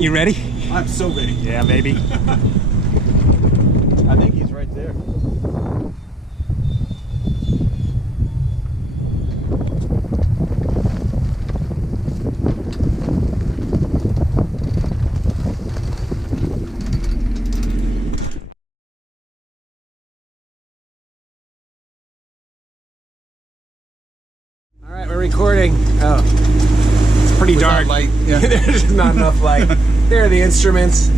You ready? I'm so ready. Yeah, baby. I think he's right there. All right, we're recording. Oh, it's pretty dark. Light. Yeah. There's just not enough light. There are the instruments.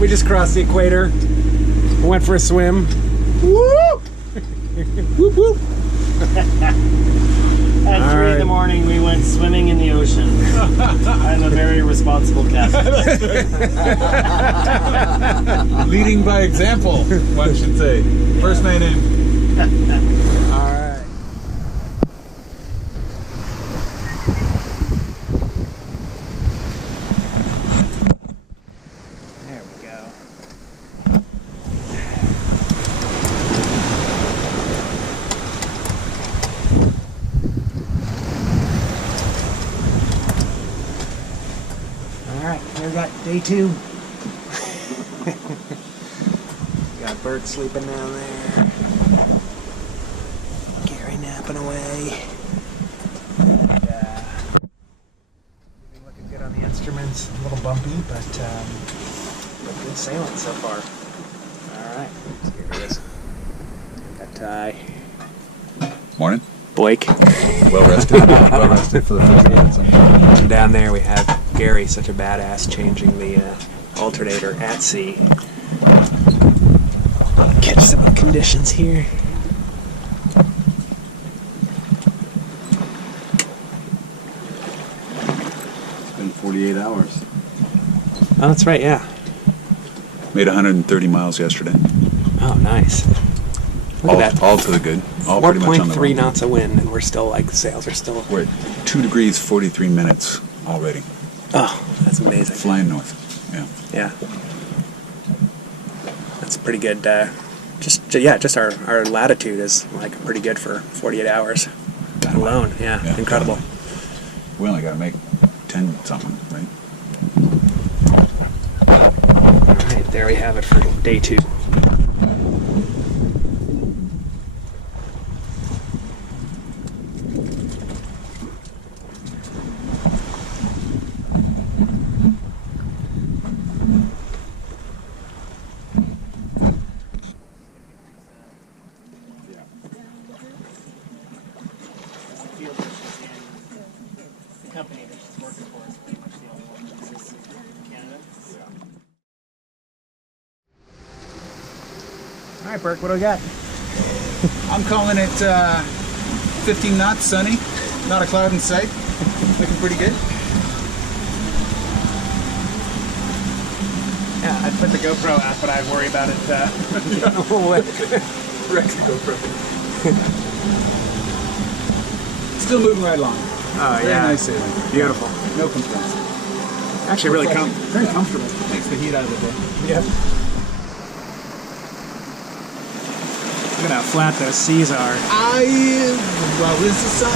We just crossed the equator. We went for a swim. Woo! Whoop whoop. At 3 in the morning, we went swimming in the ocean. I'm a very responsible captain. Leading by example, one should say. First man in. All right. There we go. All right, we got day 2. Got Bert sleeping down there. Gary napping away. And, looking good on the instruments. A little bumpy, but good sailing so far. All right, here he is. Got Ty. Morning. Blake. Well rested. Well rested for the first day. And down there we have Gary, such a badass, changing the alternator at sea. Catch some of the conditions here. It's been 48 hours. Oh, that's right, yeah. Made 130 miles yesterday. Oh, nice. Look at that. All to the good. All pretty much on the 4.3 road. knots of wind, and we're still like, the sails are still... We're at 2 degrees 43 minutes already. Oh, that's amazing. Flying north. Yeah. Yeah. That's pretty good. Just our latitude is like pretty good for 48 hours alone. Yeah, incredible. We only got to make 10 something, right? All right, there we have it for day 2. Company that she's working for is pretty much the only one that exists in Canada. All right, Burke, what do we got? I'm calling it 15 knots, sunny. Not a cloud in sight. Looking pretty good. Yeah, I'd put the GoPro app, but I'd worry about it. Wreck the GoPro. Still moving right along. Oh, Very nice sailing. Beautiful. No complaints. Actually, really Very comfortable. Takes the heat out of the day. Yeah. Look at how flat those seas are. I am while is the sun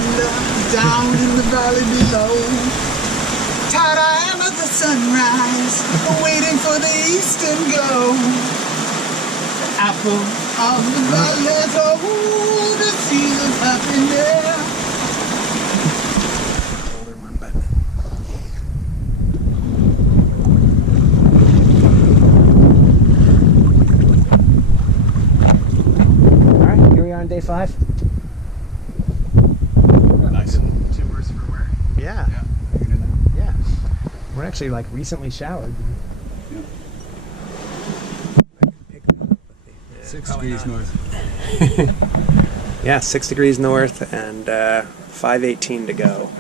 down in the valley below. Tired I am of the sunrise, waiting for the eastern glow. The apple of the valley, oh, the season's happiness. On day 5. Nice. 2 worse for wear. Yeah. Yeah. We're actually like recently showered. Yeah. 6 Probably degrees not. north. Yeah, 6 degrees north and 5:18 to go.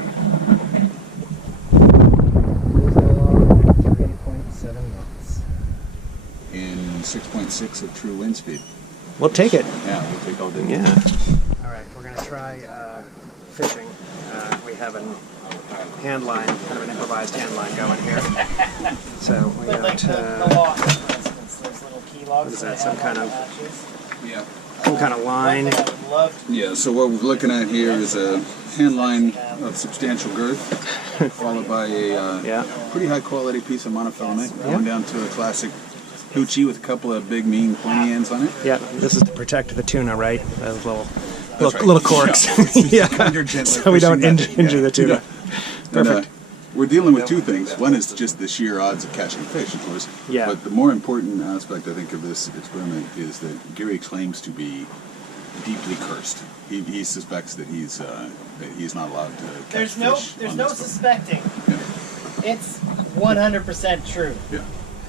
3.7 knots. And 6.6 of true wind speed. We'll take it. Yeah, we'll take all day. Yeah. All right, we're gonna try fishing. We have a hand line, kind of an improvised hand line going here. So we got. The lock, for instance, there's little key logs. What is that? Some kind of Yeah. Some kind of line. One thing I would love to Yeah, so what we're looking at here is a hand line of substantial girth, followed by a Yeah. pretty high quality piece of monofilament, going down to a classic hoochie with a couple of big, mean, pointy ends on it. Yeah, this is to protect the tuna, right? Those little Right. little corks. Yeah. Yeah. So we don't injure the tuna. And, Perfect. we're dealing with two things. One is just the sheer odds of catching fish, of course. Yeah. But the more important aspect, I think, of this experiment is that Gary claims to be deeply cursed. He suspects that he's not allowed to catch There's fish. no on this boat. suspecting. Yeah. It's 100% true. Yeah.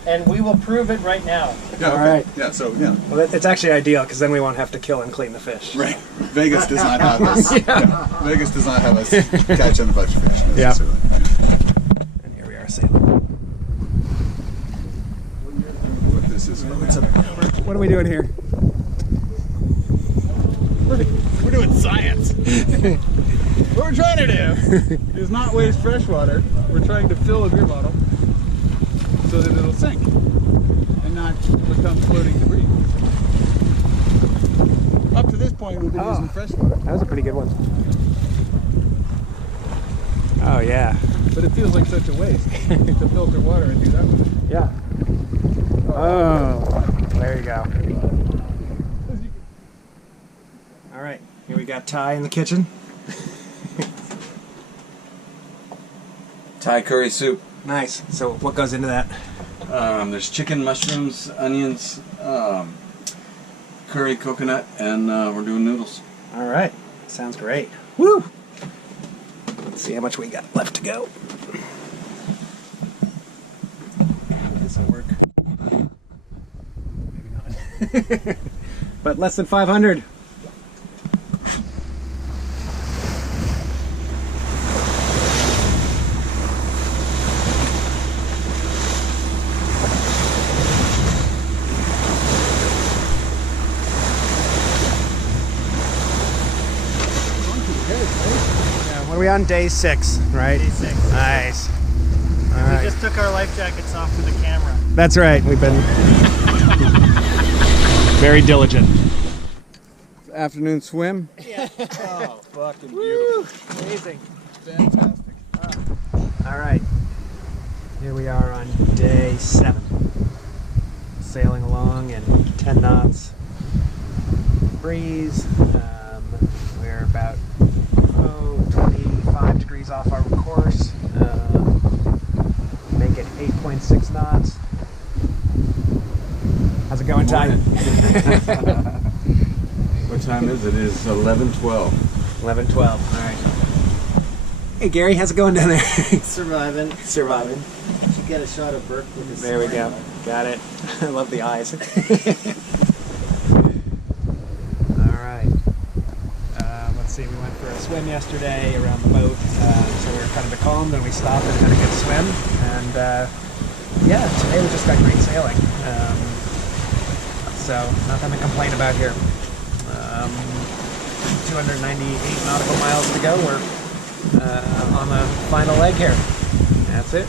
And we will prove it right now. Yeah. All okay. right. Yeah. So yeah. Well, it's actually ideal because then we won't have to kill and clean the fish. Right. Vegas does not have us. Yeah. Vegas does not have us catching a bunch of fish. Yeah. necessarily. And here we are sailing. What this is. What are we doing here? We're doing science. What we're trying to do is not waste fresh water. We're trying to fill a beer bottle so that it'll sink and not become floating debris. Up to this point, we've been using fresh water, That was a pretty good one. Oh yeah. but it feels like such a waste to filter water and do that with it. Yeah. Oh, there you go. All right, here we got Ty in the kitchen. Thai curry soup. Nice. So what goes into that? There's chicken, mushrooms, onions, curry, coconut, and we're doing noodles. All right. Sounds great. Woo! Let's see how much we got left to go. This will work. Maybe not. But less than 500. What are we on? Day 6, right? Day 6. Nice. All We right. just took our life jackets off to the camera. That's right. We've been very diligent. Afternoon swim. Oh, Fucking beautiful. amazing. Fantastic. All right. Here we are on day 7. Sailing along in 10 knots. Breeze. We're about 25 degrees off our course. Make it 8.6 knots. How's it going, Ty? What time is it? It is 11:12. 11:12. All right. Hey, Gary, how's it going down there? Surviving. Surviving. Should get a shot of Burke with his There we go. Got it. I love the eyes. All right. Let's see. We went for a swim yesterday around the boat, so we were kind of becalmed, and we stopped and had a good swim. And yeah, today we just got great sailing. So nothing to complain about here. 298 nautical miles to go. We're on the final leg here. That's it.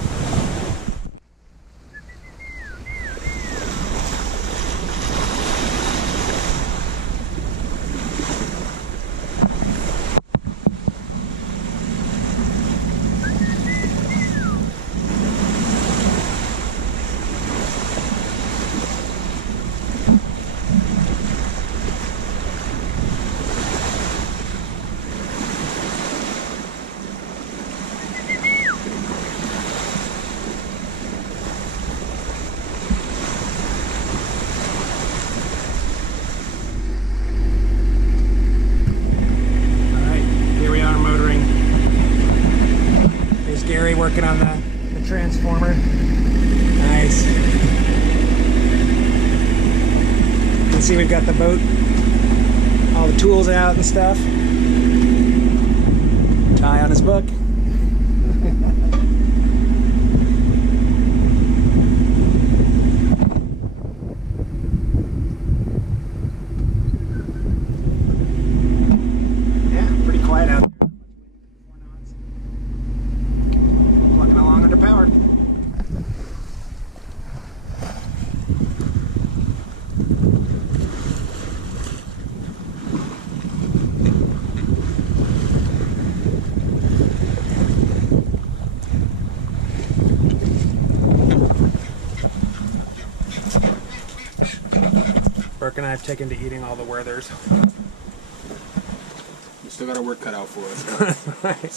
Gary working on the transformer. Nice. You can see we've got the boat, all the tools out and stuff. Ty on his book. Yeah, pretty quiet out there. Plugging along under power. Burke and I have taken to eating all the Werthers. We still got our work cut out for us. Right.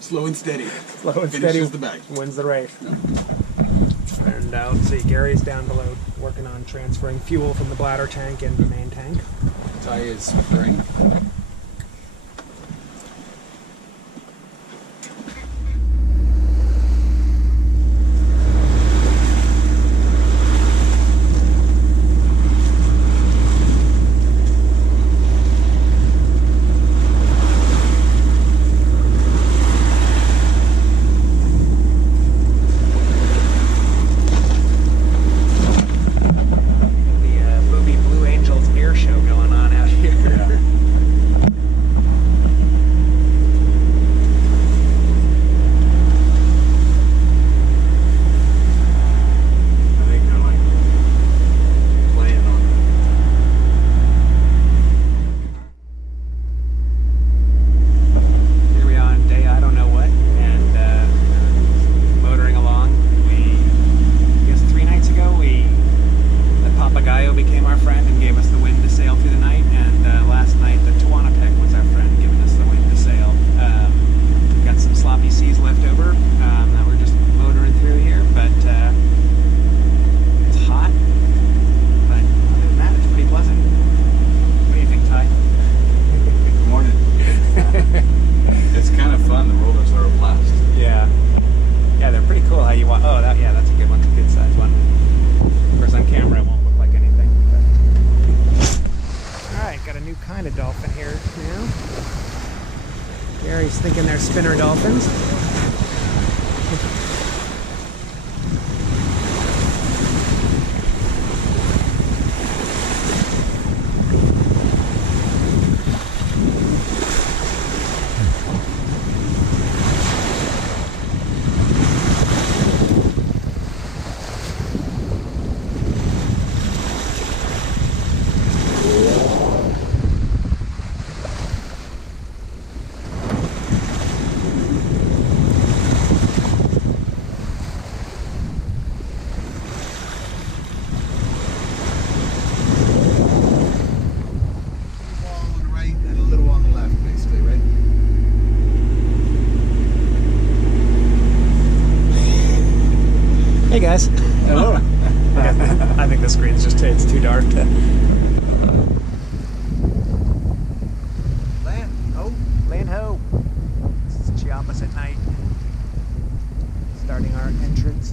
Slow and steady. Slow and steady Finishes the bag. wins the race. And let's see, Gary's down below working on transferring fuel from the bladder tank into the main tank. Ty is preparing. Gary's thinking they're spinner dolphins. Hey guys. Hello. I think the screen's just, it's too dark to... Land ho. Land ho. This is Chiapas at night. Starting our entrance.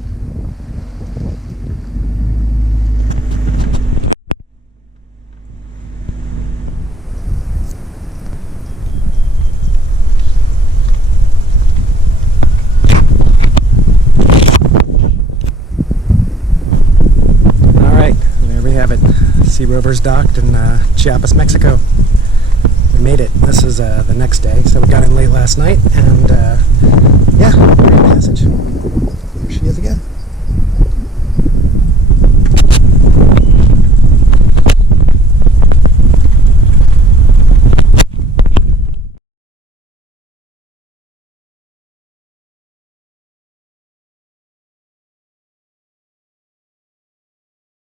Sea Rovers docked in Chiapas, Mexico. We made it. This is the next day, so we got in late last night, and yeah, great passage. Here she is again.